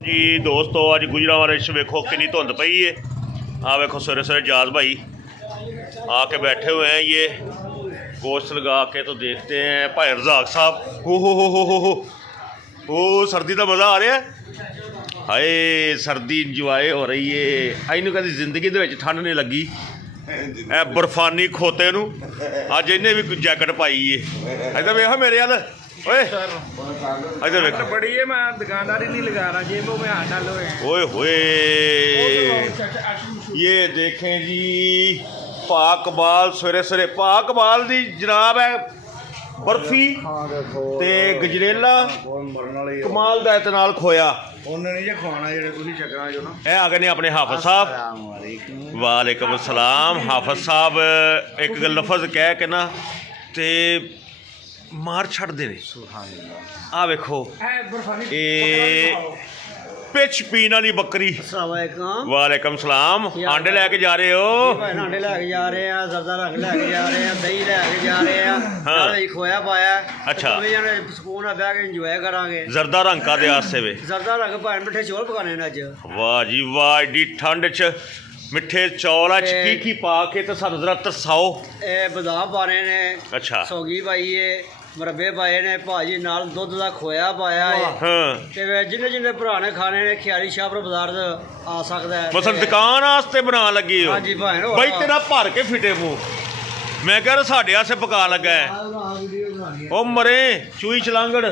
जी दोस्तों अज गुजरांवाले वेखो कितनी धुंध पई है। वेखो सवेरे सवेरे जाज भाई आके बैठे हुए हैं। ये गोश्त लगा के तो देखते हैं भाई रज़ाक साहब। हो सर्दी का मज़ा आ रहा है। हाय सर्दी इंजॉय हो रही है। इनू कभी जिंदगी दे विच ठंड नहीं लगी। ए बर्फानी खोते नू अज इन्हें भी जैकेट पाई है। इधर वेख मेरे वाल ओए इधर वेख बड़ी है। मैं दुकानदारी नहीं लगा रहा, जेबों में हाथ डालो। ओए होए ये देखें जी पाकबाल सवेरे सवेरे पाकबाल दी जनाब है बर्फी ते गजरेला कमाल दा ते नाल खोया। आ गए ने अपने हाफिज साहब। वालेकुम सलाम। हाफिज साहब एक लफज कह के ना ते मार छड़दे ने। आ वेखो पिच पीन वाली बकरी। वालेकुम सलाम। आंडे लैके जा रहे हो? आंडे लैके जा रहे हैं, जरदा रंग लैके जा रहे हैं, दही लैके जा रहे हैं, खोया पाया। अच्छा सुकून बह के इंजॉय करांगे। जरदा रंग का दे आस्ते वे जरदा रंग भाई मिठे चौल पकाने ने अज। वाह जी वाह एडी ठंड च मिठे चौल की पा के तो सानू जरा तरसाओ। बादाम पाने ने। अच्छा सौगी पाई है, मरबे पाए ने भाजी नाल दुध दा खोया पाया है। जिन्ने जिन्ने भरा ने खाने ने ख्याली शाहपुर बाजार आ सकता है। मसल दुकान वास्ते बना लगी हो? हाँ जी भाई भाई तेरा भर के फिटे मुँह। मैं कह रहा साढ़े आसे पका लगा है। ओ मरे चूई चलांगड़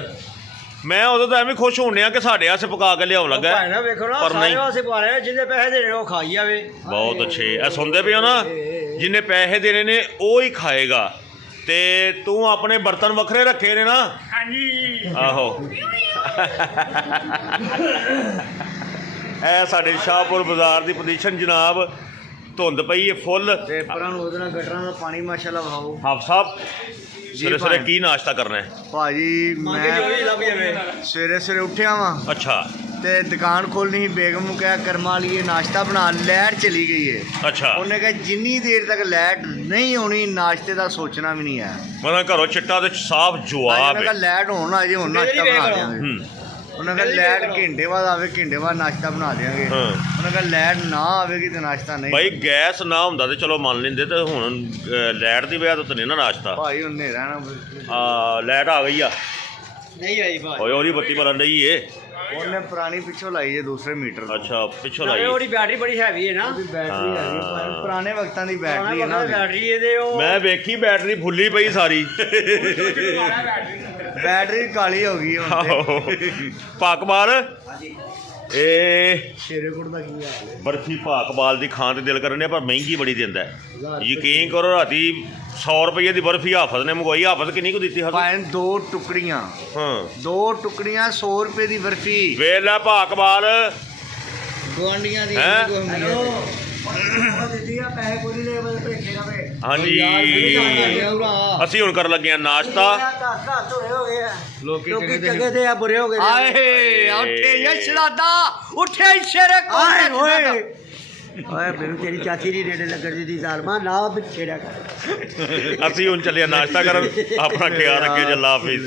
मैं उदों तो एवं खुश होने कि साढ़े आसे पका के लियाउन लगा पर नहीं। जिन्ने पैसे देने वो खाई जावे। बहुत अच्छे ए सुनते पे हो ना, जिन्हें पैसे देने ने वो ही खाएगा। ते तू अपने बर्तन वखरे रखे ने ना? हाँ जी आहो ए साडे शाहपुर बाजार की पोजीशन जनाब धुंध पई है फुल। गटरां दा पानी माशाल्लाह भाओ। हाफ साहब सवेरे सवेरे की नाश्ता करना है? भाजी मैं सवेरे सवेरे उठिया वा। अच्छा ते दुकान खोलनी ही, बेगम नूं कहा कर्मा लिए नाश्ता बना। लाइट चली गई है। अच्छा उन्हें कहा जिन्नी देर तक लाइट नहीं होनी नाश्ते का सोचना भी नहीं है। मतलब घरों चिट्टा ते साफ जवाब है। लाइट होना जी हुण नाश्ता बना देंगे। उन्होंने कहा लाइट घंटे बाद आवे, घंटे बाद नाश्ता बना देंगे। उन्होंने कहा लाइट ना आवेगी तो नाश्ता नहीं। भाई गैस ना हुंदा ते चलो मान लेंदे ते हुण लाइट दी वजह तो नहीं ना नाश्ता। भाई उन्हें रहना लाइट आ गई आ? नहीं आई भाई। ओए ओरी बत्ती बलन रही है। उन्हें पुरानी पिछो लाई है दूसरे मीटर। अच्छा पिछो लाई। ओरी बैटरी बड़ी हैवी है ना। बैटरी है पुराने वक्तां दी बैटरी है ना। बैटरी है दे ओ मैं वेखी बैटरी फुल्ली पई सारी। बैटरी काली हो गई। पाकबाल शेरेकुट दा की हाल है? बर्फी पाकबाल दी खान ते दिल करने पर महंगी बड़ी दिंदा है। यकीन करो राती 100 रुपये की बर्फी हाफज ने मंगवाई। हाफज किन्नी को दी? दो टुकड़ियां। दो टुकड़ियां 100 रुपये की बर्फी। वेला पाकबाल गुआंढियां दी हाँ जी असी हुण कर लगे नाश्ता। बुरे हो गए। तेरी चाची दी रेड़े लगन दी सालमा ना छेड़ा कर। असी हुण चले नाश्ता करन। अपना ख्याल रखे। जल्ला हाफिज़।